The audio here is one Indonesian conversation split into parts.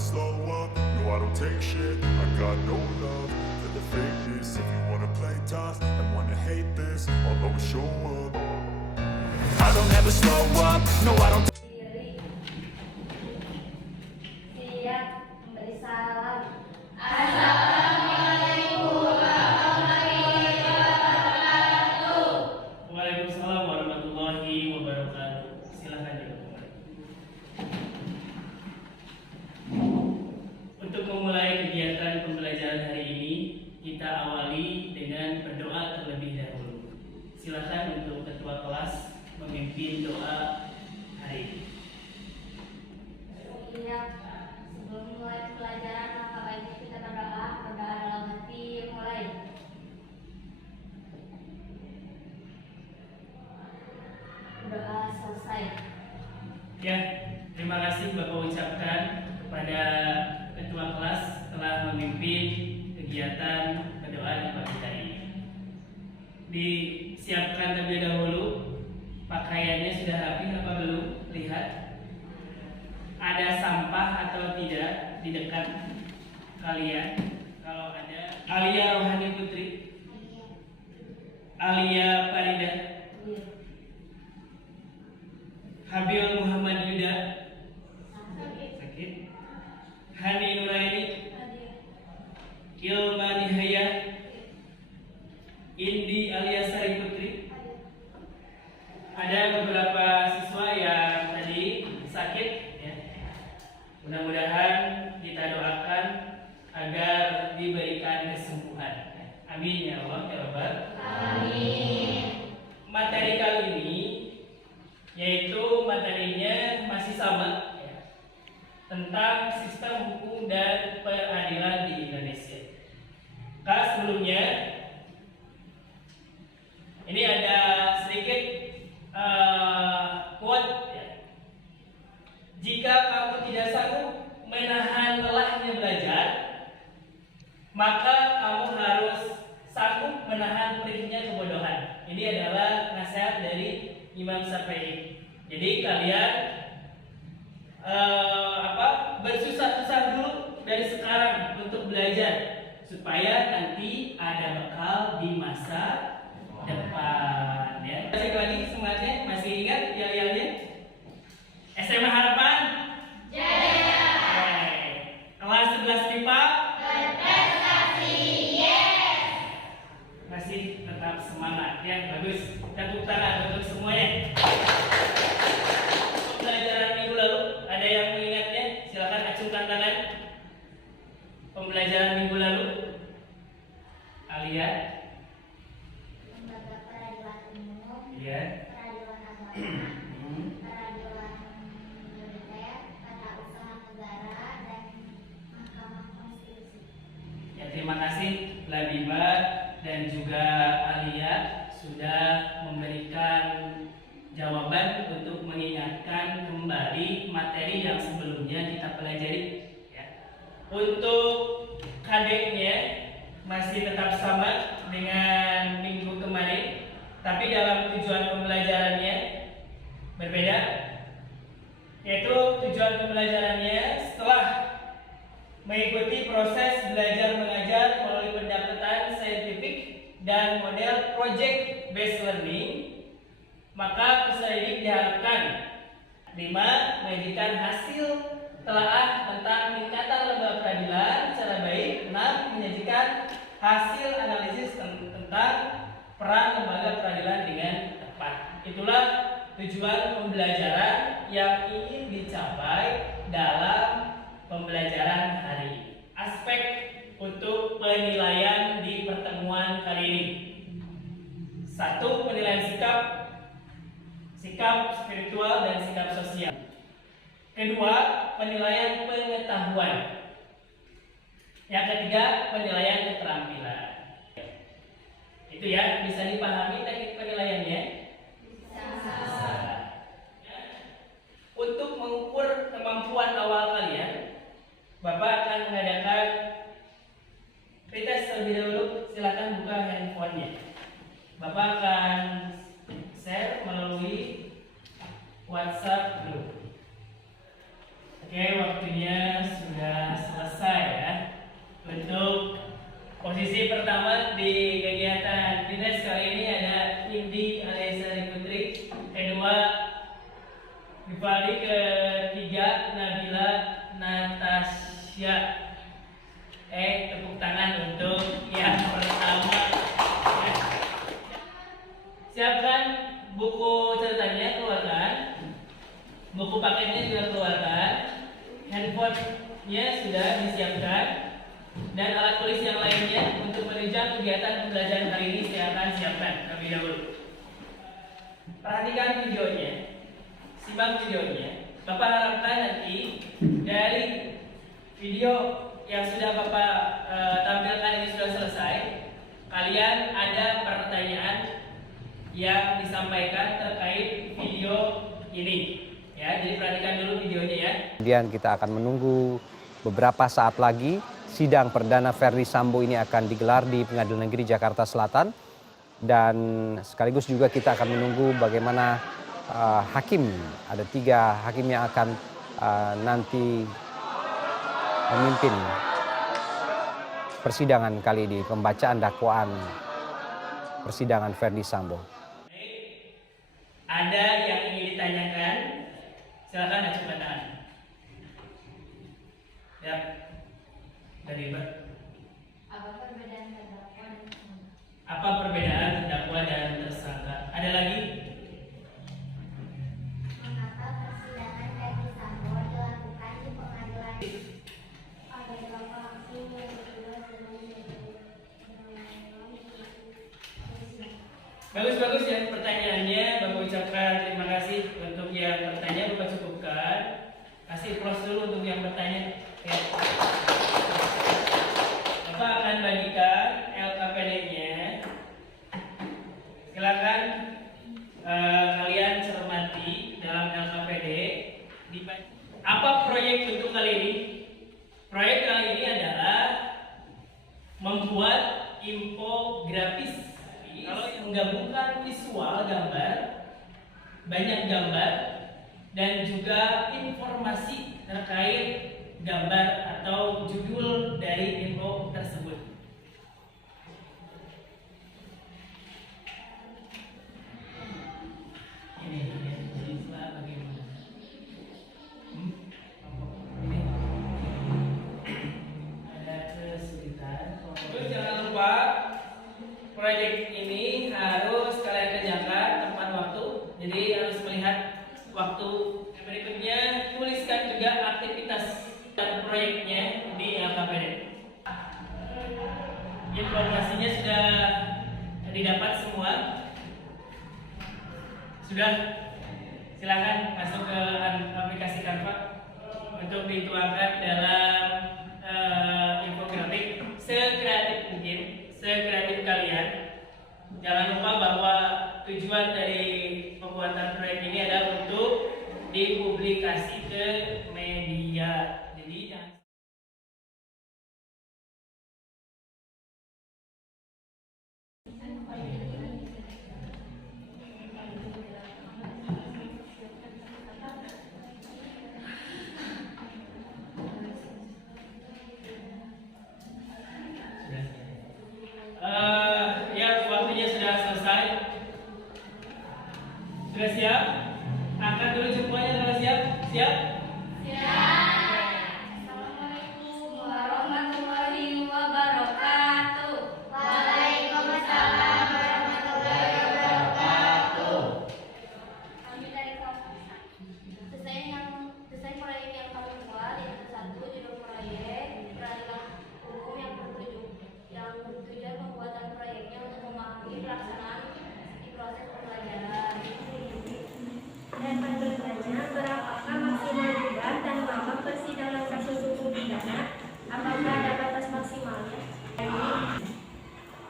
slow up, no I don't take shit. I got no love for the fakeness. If you wanna play tough and wanna hate this, I'll always show up. I don't ever slow up, no I don't. Siap memberi salam. Waalaikumsalam warahmatullahi wabarakatuh. Silakan dilakukan. Untuk memulai kegiatan pembelajaran hari ini, kita awali dengan berdoa terlebih dahulu. Silakan untuk ketua kelas memimpin doa hari ini. Siap. Sebelum mulai pelajaran, maka baiknya kita berdoa dalam hati. Mulai. Doa selesai. Ya, terima kasih Bapak ucapkan kepada ketua kelas telah memimpin kegiatan berdoa di pagi hari ini. Disiapkan terlebih dahulu, pakaiannya sudah rapi apa belum? Lihat, ada sampah atau tidak di dekat kalian? Kalau ada, Alia Rohani Putri, Alia Farida, Habil Muhammad Yuda, sakit. Hani Nuraini, Ilma Nihaya, Indi Aliasari Putri. Ada beberapa siswa yang tadi sakit, ya. Mudah-mudahan kita doakan agar diberikan kesembuhan. Amin ya Allah ya Rabbal. Amin. Materi kali ini yaitu materinya masih sama, ya, tentang sistem hukum dan peradilan di Indonesia. Sebelumnya ini ada sedikit quote, ya. Jika kamu tidak sanggup menahan lelahnya belajar, maka kamu harus sanggup menahan perihnya kebodohan. Ini adalah nasihat dari Imam Syafi'i. Jadi kalian bersusah-susah dulu dari sekarang untuk belajar supaya nanti ada bekal di masa depan, ya. Masih lagi semangatnya, masih ingat yel-yelnya? SMA Harapan? Jaya. Kelas 11 MIPA? Berprestasi. Yes. Masih tetap semangat, ya. Bagus. Tepuk tangan untuk semuanya. Pembelajaran minggu lalu, ada yang mengingatnya? Silakan acungkan tangan. Pembelajaran minggu lalu, Alia. Lembaga peradilan umum. Iya. Peradilan agama. Peradilan militer, tata usaha negara, dan Mahkamah Konstitusi. Ya, terima kasih Labiba dan juga Alia sudah memberikan jawaban untuk mengingatkan kembali materi yang sebelumnya kita pelajari, ya. Untuk KD-nya masih tetap sama dengan minggu kemarin, tapi dalam tujuan pembelajarannya berbeda, yaitu tujuan pembelajarannya setelah mengikuti proses belajar mengajar melalui pendekatan saintifik dan model project based learning, maka peserta didik diharapkan 5. Menyajikan hasil telaah tentang peningkatan lembaga peradilan secara baik. 6. Menyajikan hasil analisis tentang peran lembaga peradilan dengan tepat. Itulah tujuan pembelajaran yang ingin dicapai dalam pembelajaran hari ini. Aspek untuk penilaian di pertemuan kali ini: 1. Penilaian sikap spiritual dan sikap sosial. 2. Penilaian pengetahuan. Yang ketiga, penilaian keterampilan. Itu ya, bisa dipahami teknik penilaiannya? Bisa. Untuk mengukur kemampuan awal kalian, Bapak akan mengadakan pretest terlebih dahulu. Silakan buka handphonenya. Bapak akan share melalui WhatsApp group. Oke, waktunya sudah Natasha. Tepuk tangan untuk yang pertama. Ya. Siapkan buku catatannya, keluarkan. Buku paketnya juga keluarkan. Handphonenya sudah disiapkan. Dan alat tulis yang lainnya untuk menunjang kegiatan pembelajaran hari ini saya akan siapkan terlebih dahulu. Perhatikan videonya, simak videonya. Bapak harapkan nanti dari video yang sudah Bapak tampilkan ini sudah selesai, kalian ada pertanyaan yang disampaikan terkait video ini. Ya, jadi perhatikan dulu videonya ya. Kemudian kita akan menunggu beberapa saat lagi sidang perdana Verdi Sambo ini akan digelar di Pengadilan Negeri Jakarta Selatan, dan sekaligus juga kita akan menunggu bagaimana hakim, ada 3 hakim yang akan nanti memimpin persidangan kali ini, pembacaan dakwaan persidangan Verdi Sambo. Ada yang ingin ditanyakan? Silakan ajukan tangan. Ya. Dari Mbak. Apa perbedaan terdakwa dan tersangka? Apa perbedaan terdakwa dan tersangka? Ada lagi? Mengapa persidangan Verdi Sambo dilakukan di pengadilan? Ada beberapa hakim yang berbeda Bagus ya pertanyaannya. Bapak ucapkan terima kasih untuk yang bertanya. Bapak cukupkan. Kasih plus dulu untuk yang bertanya. Ya. Bapak akan bagikan LKPD-nya. Silakan kalian cermati dalam LKPD. Apa proyek untuk kali ini? Proyek kali ini adalah membuat infografis. Kalau menggabungkan visual gambar, banyak gambar, dan juga informasi terkait gambar atau judul dari info tersebut. Ini jadi bagaimana? Ada kesulitan. Terus jangan lupa proyek ini harus kalian kerjakan tepat waktu. Jadi harus melihat waktu. Berikutnya tuliskan juga aktivitas dan proyeknya di LKPD. Informasinya sudah didapat semua. Sudah, silakan masuk ke aplikasi Canva untuk dituangkan dalam infografik sekreatif mungkin, sekreatif kalian. Jangan lupa bahwa tujuan dari pembuatan proyek ini adalah untuk dipublikasi ke media. Jadi jangan ya, waktunya sudah selesai. Sudah siap? Angkat dulu jempolnya kalau siap. Siap? Assalamualaikum warahmatullahi wabarakatuh. Waalaikumsalam warahmatullahi wabarakatuh. Kami dari kelompok desain proyek yang kami buat yaitu 1, judul proyek peradilan hukum yang bertujuan pembuatan proyeknya untuk memahami pelaksanaan di proses pembelajaran. Dan bertanya berapakah maksimal beban dan lama persidangan kasus hukum pidana? Apakah ada batas maksimalnya?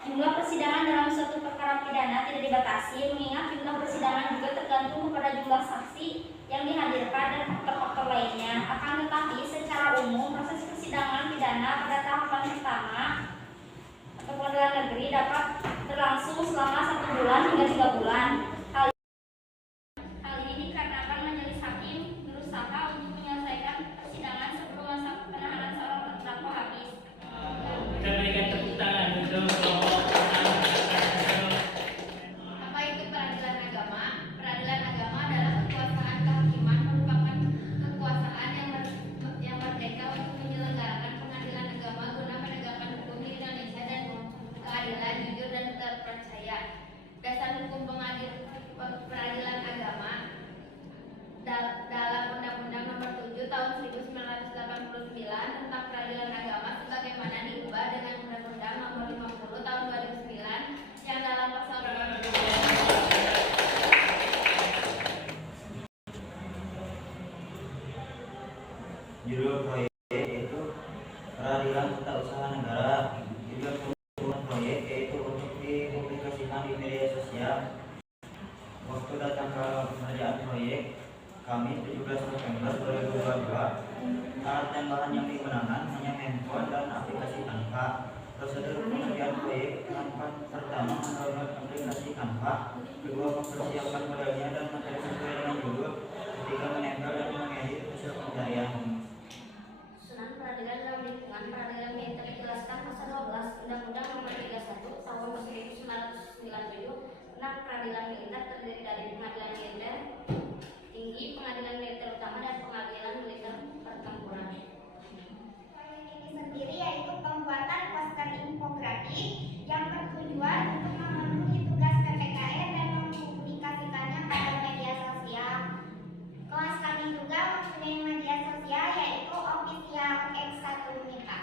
Jumlah persidangan dalam suatu perkara pidana tidak dibatasi, mengingat jumlah persidangan juga tergantung kepada jumlah saksi yang dihadirkan dan faktor-faktor lainnya. Akan tetapi, secara umum, proses persidangan pidana pada tahapan pertama atau pengadilan negeri dapat berlangsung selama 1 bulan hingga 3 bulan. Hal ini dikarenakan majelis hakim berusaha untuk menyelesaikan persidangan sebelum masa penahanan seorang terdakwa habis. Kita berikan tepuk tangan untuk kelompok pertama. Apa itu peradilan agama? Peradilan agama adalah kekuasaan kehakiman, merupakan kekuasaan yang merdeka menahan hanya handphone dan aplikasi Canva. Prosedur pengerjaan proyek: pertama, mendownload aplikasi Canva. Kedua, mempersiapkan modelnya dan materi sesuai dengan judul. Ketiga, menempel dan mengedit hasil pencarian. Susunan peradilan dalam lingkungan peradilan militer dijelaskan pasal 12 Undang-Undang Nomor 31 Tahun 1997 tentang peradilan militer, terdiri dari pengadilan militer tinggi, pengadilan militer utama, dan pengadilan militer pertempuran. Proyek ini sendiri yaitu pembuatan poster infografik yang bertujuan untuk memenuhi tugas PPKN dan mempublikasikannya pada media sosial. Kelas kami juga mempunyai media sosial yaitu Official X1 Unika.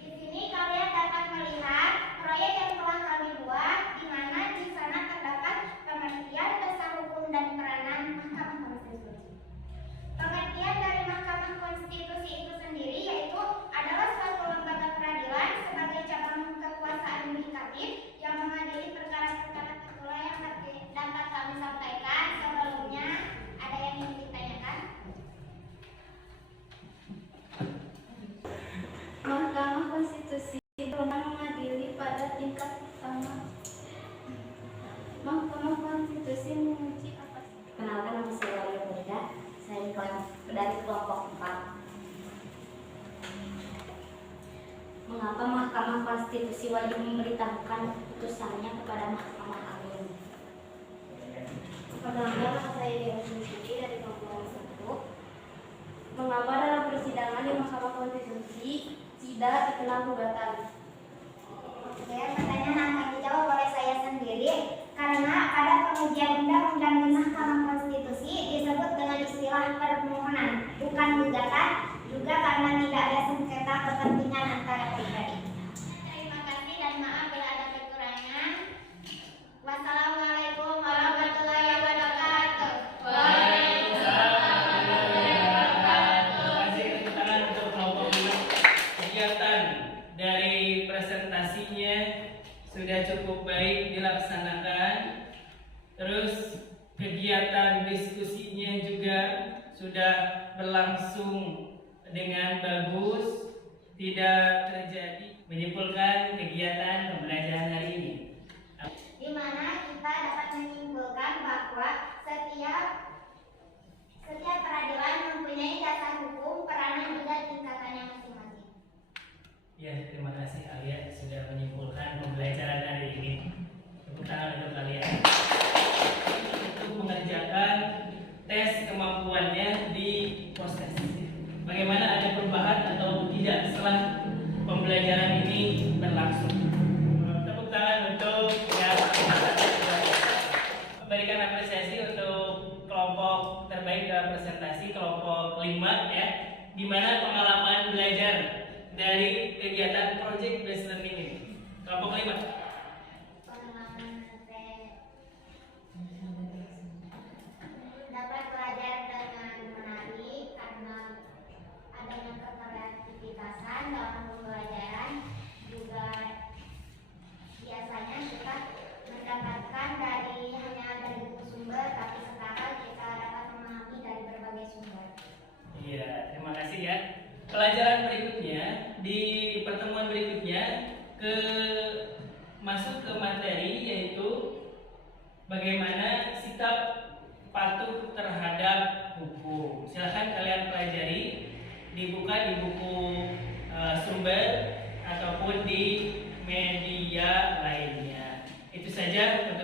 Di sini kalian dapat melihat proyek yang telah kami buat, di mana di sana terdapat pengertian dasar hukum dan peranan Mahkamah Konstitusi. Pengertian dari Mahkamah Konstitusi itu sendiri yaitu adalah suatu lembaga peradilan sebagai cabang kekuasaan yudikatif yang mengadili perkara-perkara tertentu yang dapat kami sampaikan. Sebelumnya, ada yang ingin ditanyakan? Mahkamah Konstitusi berwenang mengadili pada tingkat pertama. Mahkamah Konstitusi menguji atas. Kenalkan, nama saya Walia Murida, saya dari kelompok 4. Mengapa Mahkamah Konstitusi wajib memberitahukan putusannya kepada Mahkamah Agung? Pertama, nama saya Dewa Siti dari kelompok 1. Mengapa dalam persidangan di Mahkamah Konstitusi tidak dikenal gugatan? Oke, pertanyaan akan dijawab oleh saya sendiri karena pada pengujian undang-undang di Mahkamah Konstitusi disebut dengan istilah permohonan, bukan gugatan, juga karena tidak ada sengketa kepentingan antara pribadi. Terima kasih dan maaf bila ada kekurangan. Wassalamualaikum warahmatullahi wabarakatuh. Kasih tangan untuk kelompok 5. Kegiatan dari presentasinya sudah cukup baik dilaksanakan. Terus kegiatan diskusinya juga sudah berlangsung dengan bagus, tidak terjadi. Menyimpulkan kegiatan pembelajaran hari ini, Di mana kita dapat menyimpulkan bahwa setiap peradilan mempunyai dasar hukum, peranan, juga tingkatannya masing-masing. ya. Terima kasih kalian sudah menyimpulkan pembelajaran hari ini. Tepuk tangan untuk kalian. Untuk mengerjakan tes kemampuannya di proses. Bagaimana, ada perubahan atau tidak setelah pembelajaran ini berlangsung? Tepuk tangan untuk yang memberikan apresiasi untuk kelompok terbaik dalam presentasi, kelompok 5 ya, di mana pengalaman belajar dari kegiatan project based learning ini. Kelompok 5. Pengalaman saya dapat belajar dengan menarik karena adanya kekreativitasan dalam pembelajaran. Juga biasanya kita mendapatkan hanya dari buku sumber, tapi sekarang kita dapat memahami dari berbagai sumber. Iya, terima kasih ya. Pelajaran berikutnya, di pertemuan berikutnya masuk ke materi, yaitu bagaimana sikap patuh terhadap hukum. Silahkan kalian pelajari, dibuka di buku sumber ataupun di media lainnya. Itu saja untuk